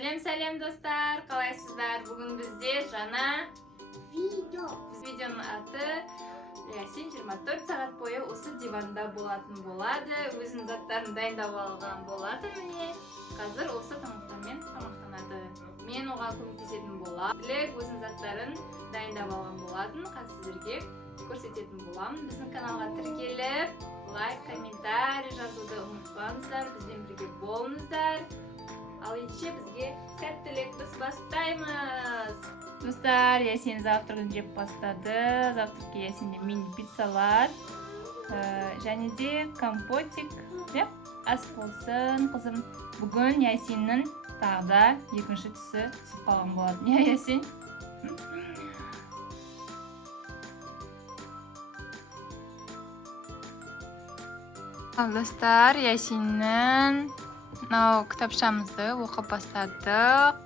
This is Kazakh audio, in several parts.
Сәлем достар, қалайсыздар? Бүгін бізде жаңа видео. Видеоның аты Ясин 24 сағат бойы осы диванда болатын болады. Өзінің заттарын дайындап алған болады. Міне, қазір осы тамақтармен тамақтанады. Мен оған көмектесетін боламын. Тілек өзінің заттарын дайындап алған болатын. Қазір сіздерге көрсететін боламын. Біздің каналға тіркеліп, лайк, комментарий жазуды ұмытпаңыздар. Бізбен бірге болыңыздар. Ал ендеше бізге сәттілік, біз бастаймыз. Достар, Ясин завтрагын жеп бастады. Завтракке Ясинде мини пиццалар, және де компотик. Ас болсын, қызым. Бүгін Ясиннің тағы да екінші түсі түсіп қалған болатын. Ясин? Достар, Ясиннің кітапшамызды оқып бастадық.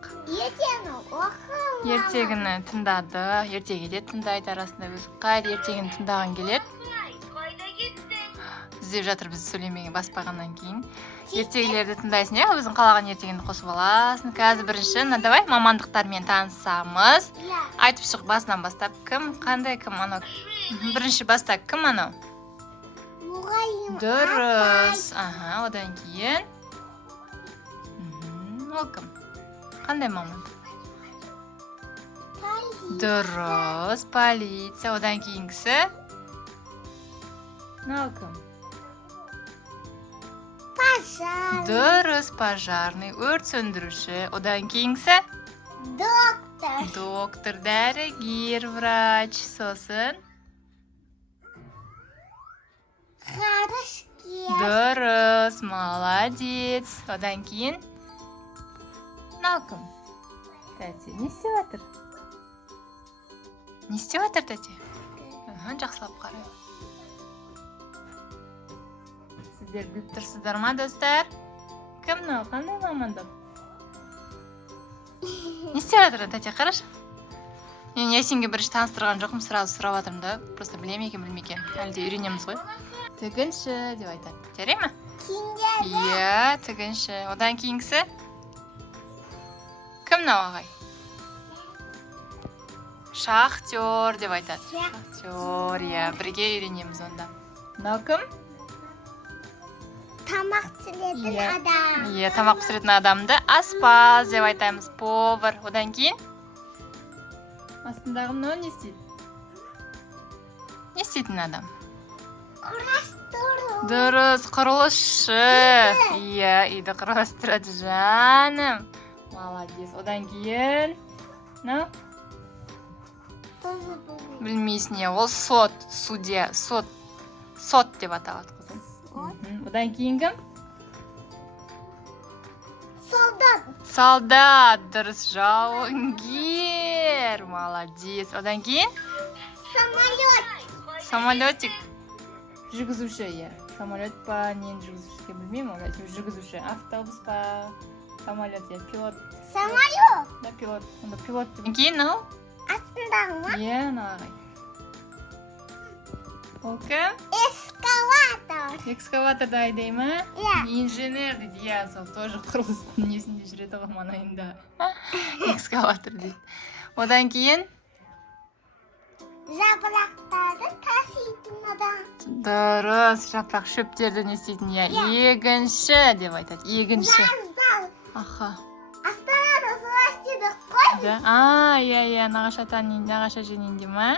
Ертегіні тыңдады. Ертегі де тыңдайды, арасында өзі қайда ертегіні тыңдаған келеді. Іздеп жатыр біз сөйлемеген баспағаннан кейін. Ертегілерді тыңдайсың, өзің қалаған ертегінді қосып аласың. Қазір бірінші, давай мамандықтармен танысамыз. Айтып шық басынан бастап, кім, қандай, кім анау. Бірінші баста кім анау? Дұрыс. Одан кейін ол кім? Қандай мамандық? Дұрыс, полиция. Одан кейінгісі? Ол кім? Дұрыс, пожарный, өрт сөндіруші. Одан кейінгісі? Доктор, дәрігер, врач. Сосын? Дұрыс, молодец. Одан кейін? Кім? Тәте, не істеп жатыр? Не істеп жатыр, тәте? Жақсылап қарай. Сіздер біліп тұрсыздар ма, достар? Кім мынау? Қандай мамандық? Не істеп жатыр, тәте, қарашы? Мен Ясинге бірінші таныстырған жоқпын, сразу сұрап жатырмын да. Просто білем екен, білмекен. Әлде үйренеміз ғой. Тігінші деп айтады. Жарай ма? Иә, тігінші. Одан кейінгісі? Кім мынау ағай? Шахтер деп айтады. Шахтер, иә, бірге үйренеміз онда. Мынау кім? Тамақ пісіретін адам. Иә, тамақ пісіретін адамды аспаз деп айтамыз. Повар. Одан кейін? Астындағы мынау не істейді? Не істейтін адам? Құрастыру. Дұрыс, құрылысшы. Иә, үйді құрастырады, жаным. Молодец. Одан кейін? Мынау? Білмейсің, ол сот, судья, сот. Сот деп аталады, қызым. Одан кейін кім? Солдат. Солдат, дұрыс, жауынгер. Молодец. Одан кейін? Самолет. Самолетик. Жүргізуші, иә. Самолет па, нені жүргізушіге білмеймін, ол жүргізуші. Автобус па, самолет, иә, пилот. Самолет. Да, пилот. Онда пилот. Кейін, нау? Астындағы ма? Иә, нағай. Ол кім? Эскаватор. Экскаваторды айдай ма? Иә. Инженер дейді, иә, сол тоже құрылыстың несінде жүреді ғой маңайында. Экскаватор дейді. Одан кейін? Жапырақтарды таситын адам. Дұрыс, жапырақ шөптерді не істейтін, иә. Егінші деп айтады, егінші. Жаздан. Аха. Астанада солай істедік қой. Иә, нағаша женінде ма?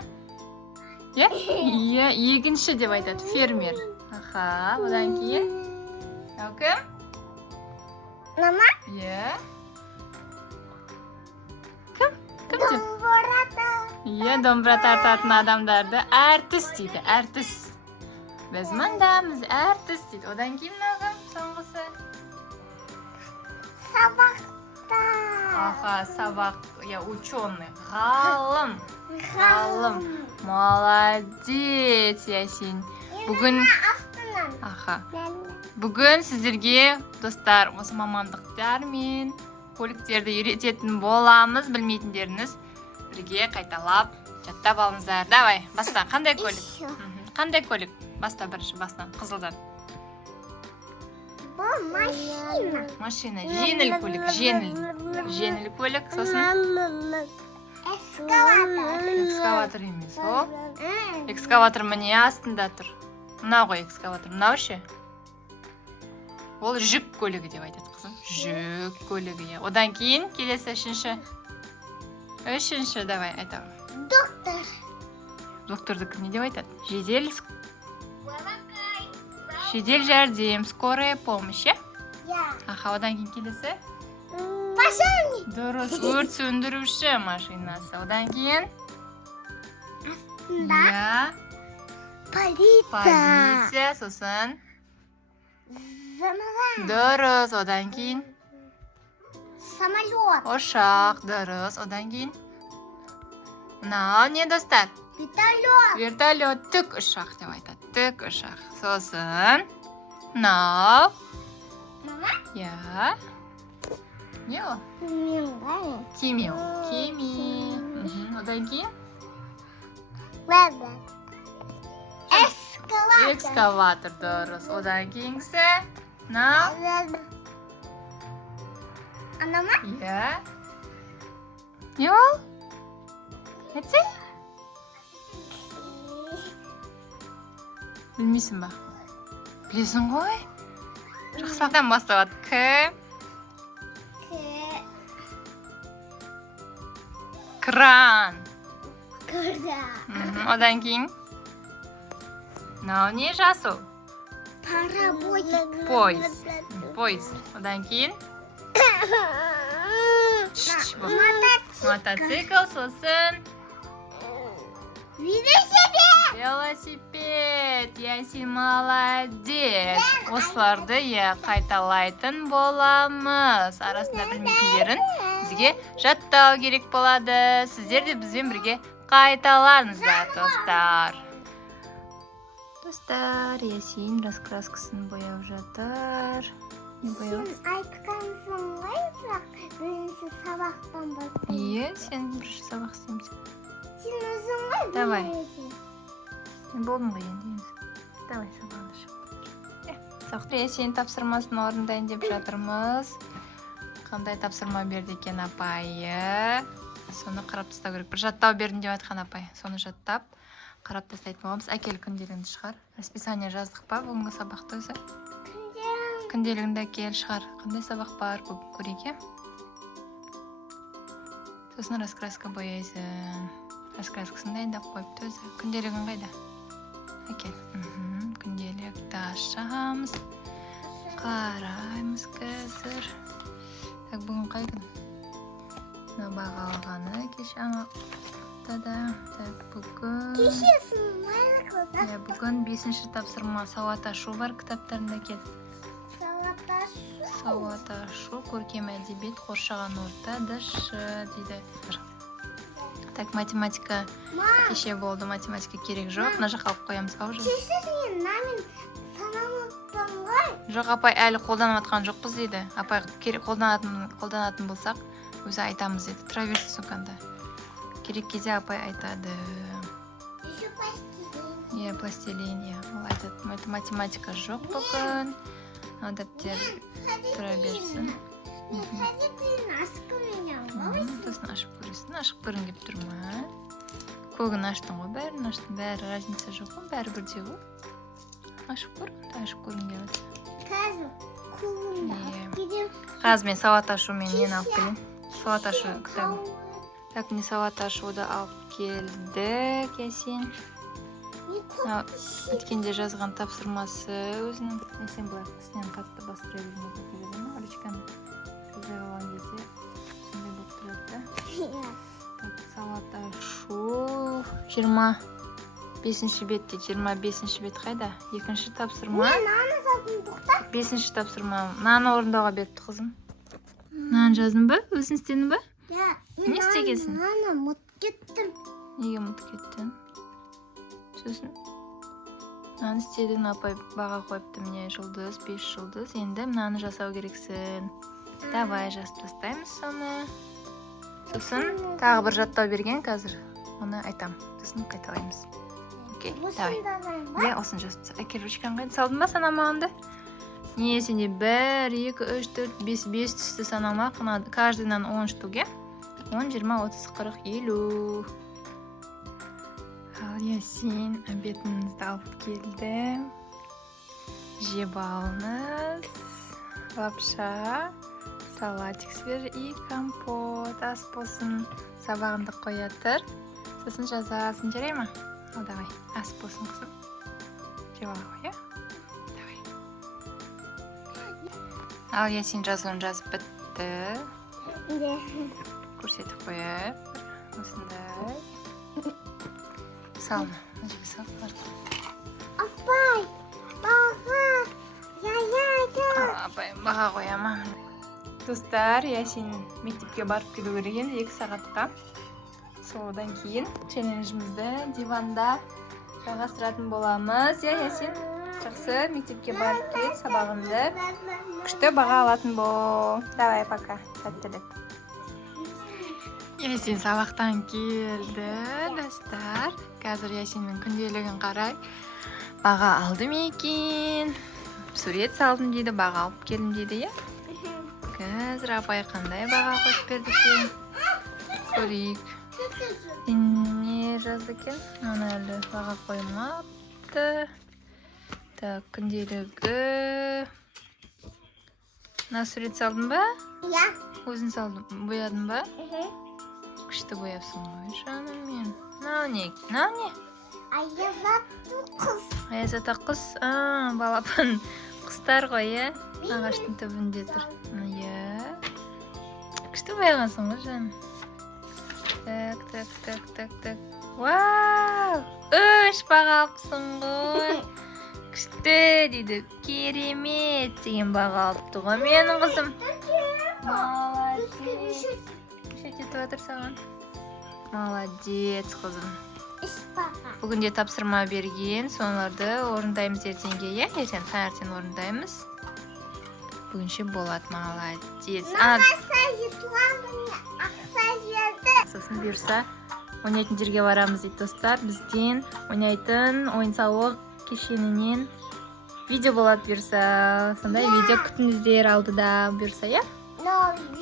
Иә, егінші деп айтады, фермер. Аха, одан кейін? Ау кім? Мама? Иә. Кім деп? Домбырата. Иә, домбыра тартатын адамдарды әртіс дейді, әртіс. Біз мындамыз, әртіс дейді. Одан кейін мынау соңғысы? Сабақта. Аха, сабақ, иә, ученый, ғалым. Ғалым. Молодец, Ясин. Бүгін... Аха. Бүгін сіздерге, достар, осы мамандықтар мен көліктерді үйрететін боламыз. Білмейтіндеріңіз бірге қайталап, жаттап алыңыздар. Давай, баста, қандай көлік? Қандай көлік? Баста бірінші, бастан, қызылдан. Бұл машина. Машина, жеңіл көлік, жеңіл. Жеңіл көлік, сосын Экскаватор. экскаватор емес, о. Экскаватор міне астында тұр. Мынау ғой экскаватор, мынау ше. Ол жүк көлігі деп айтады қызым. Жүк көлігі. Одан кейін келесі үшінші, давай айтамын. Доктор. Доктордікі не деп айтады? Жедел жәрдем, скорая помощь, Я. Аха, одан кейін келесі. Пожарный. Дұрыс, өрт сөндіруші машинасы. Одан кейін Да. Полиция. полиция, сосын Замала. дұрыс, одан кейін Самолет. ошақ, дұрыс, одан кейін мынау не достар? Вертолет. Вертолет, тік ұшақ деп айтады. Тік ұшақ. Сосын мынау. Мама? Я. Не ол? Кеме. Кеме. Одан кейін Эскалатор. экскаватор, дұрыс. Одан кейінгісі мынау. Анама? Я. Не ол? Айтсай? Білмейсің ба? Білесің ғой? Жақсылықтан басталады. Кран. Одан кейін мынау не жасыл? Паровозик. Поезд. Одан кейін мотоцикл, сосын велосипед. Ясин молодец. Осыларды қайталайтын боламыз. Арасында білмейтіндерін бізге жаттау керек болады. Сіздер де бізбен бірге қайталаңыздар, достар. Достар, Ясин раскраскасын бояп жатыр. Не бояп? Айтқансың ғой, бірақ бірінші сабақтан бастап. Иә, сен бірінші сабақ істеймісің. Сен өзің ғой. Давай. білмейсің. Мен болдым ғой енді. Давай, сабағына шығып. Сақтыр, Ясин тапсырмасын орындайын деп жатырмыз. Қандай тапсырма берді екен апайы? Соны қарап тастау керек. Бір жаттау бердім деп айтқан апай. Соны жаттап, қарап тастайтын боламыз. Әкел күнделігіңді шығар. Расписание жаздық па бүгінгі сабақты өзі? Күнделігіңді әкел шығар. Қандай сабақ бар көрейік, е? Сосын раскраска бояйсың. Раскраскасын дайындап қойыпты өзі. Күнделігің қайда? Әкел. Күнделікті ашамыз. Қараймыз қазір. Так, бүгін қай күн? Бағалғаны кеше аптада. Так, бүгін... Кешесің майлықлы. Бүгін 5-ші тапсырма сауат ашу бар кітаптарында кел. Сауат ашу, көркем әдебиет, қоршаған орта, шы дейді. Так, математика кеше болды, математика керек жоқ. Мына жаққа алып қоямыз ба уже? Кеше сен намен санамыптың ғой. Жоқ, апай әлі қолданып атқан жоқпыз дейді. Апай қолданатын болсақ, өзі айтамыз дейді. Тұра берсін соқанда. Керек кезде апай айтады. Еще пластилин. Иә, пластилин, иә. Ол айтады, математика жоқ бүгін. Адаптер тұра берсін. Хәдетін ашып көрмеген ғой. Сосын ашып көресің. Ашып көрін кеп тұрма. Көгін аштың ғой, бәрін аштың. Бәрі разница жоқ ғой, бәрі бірде ғой. Ашып көр, ашып көрін келеді. Қазір көңілді алып келем. Қазір мен сауат ашумен нені алып келем? Сауат ашу кітабын. Так, міне сауат ашуды алып келдік, Ясин. Өткенде жазған тапсырмасы өзінің. Сен бұлай үстінен қатты бастыра бермейді келеді ме? Ручканы жаза қалған кезде сондай болып тұрады да. Так, сауат ашу 25-ші бетте, 25-ші бет қайда? Екінші тапсырма. Наны сатын тоқта. 5-ші тапсырма. Наны орындауға берді қызым. Наны жаздың ба? Өзің істедің ба? Не істегенсің? Наны мұт кеттім. Неге ұмытып кеттің? Сосын мынаны істедің, апай баға қойыпты міне жұлдыз, 5 жұлдыз. Енді мынаны жасау керексің. Давай жазып тастаймыз соны. Сосын тағы бір жаттау берген қазір. Оны айтам. Сосын қайталаймыз. Окей, давай. Иә, осын жазып. Әкел ручканы қайда салдың ба санамағанды? Не, сенде 1, 2, 3, 4, 5 түсті санама. Каждыйынан 10 штук, е? 10, 20, 30, 40, 50. Ал Ясин обедімізді алып келді. Жеп алыңыз. Лапша, салатик свежий и компот. Ас болсын, сабағынды қоя тұр. Сосын жазасын, жарай ма? Ал, давай, ас болсын қызым. Жеп ала қой, е? Давай. Ал Ясин жазуын жазып бітті. Көрсетіп қойып. Осындай. Салма. Апай, баға, Апай, баға қояма. Достар, Ясин мектепке барып келу керек енді 2 сағатқа. Содан кейін челленджімізді диванда жалғастыратын боламыз. Ясин, жақсы мектепке барып кел, сабағыңды күшті баға алатын бол. Давай, пока. Сәттілік. Ясин сабақтан келді, достар. Қазір Ясиннің күнделігін қарай. Баға алдым екен. Сурет салдым дейді, баға алып келдім дейді, е? Қазір апай қандай баға қойып берді екен? Көрейік. Не жазды екен? Оны әлі баға қоймапты. Так, күнделігі. Мына сурет салдың ба? Я. Өзің салдың, боядың ба? Күшті бояпсың ғой, жаным мен. Мынау не? Аязатты қыз. Аязата қыз, балапан құстар ғой, е? Ағаштың түбінде тұр. Е. Күшті бояғансың ғой, жаным. Так. Вау! 3 баға алыпсың ғой. Күшті дейді. Керемет деген баға алыпты ғой менің қызым. Молодец. Кетіп отыр саған. Молодец, қызым. Бүгінде тапсырма берген, соларды орындаймыз ертеңге, е? Ертең таңертең орындаймыз. Бүгінше болады, молодец. Сосын бұйырса, ойнайтын жерге барамыз дейді, достар. Бізден ойнайтын ойын-сауық кешенінен видео болады бұйырса. Сондай видео күтіңіздер алдыда бұйырса, е?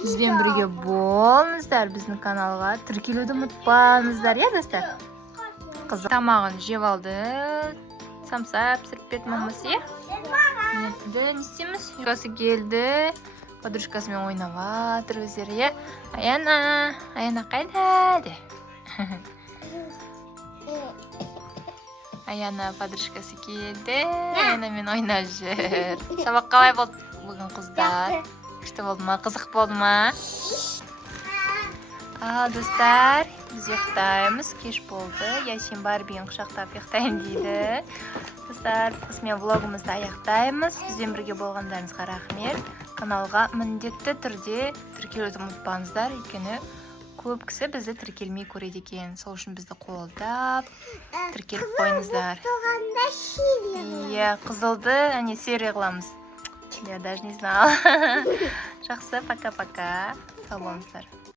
Бізбен бірге болыңыздар, біздің каналға тіркелуді ұмытпаңыздар, е, достар? Қызы тамағын жеп алды, самса пісіріп берді мамасы, е? Не істейміз? Подружкасы келді, подружкасымен ойнап жатыр өздері, е? Аяна қайда де? Аяна подружкасы келді, Аянамен ойнап жүр. Сабақ қалай болды бүгін, қыздар? Күшті болды ма? Қызық болды ма? Ал, достар, біз ұйықтаймыз, кеш болды. Ясин Барбиін құшақтап ұйықтайын дейді. Достар, осымен влогымызды аяқтаймыз. Бізбен бірге болғандарыңызға рахмет. Каналға міндетті түрде тіркелуді ұмытпаңыздар, өйткені көп кісі бізді тіркелмей көреді екен. Сол үшін бізді қолдап тіркеліп қойыңыздар. Иә, қызылды әне серия қыламыз. Я даже не знала. Жақсы, пока-пока. Сау болыңыздар.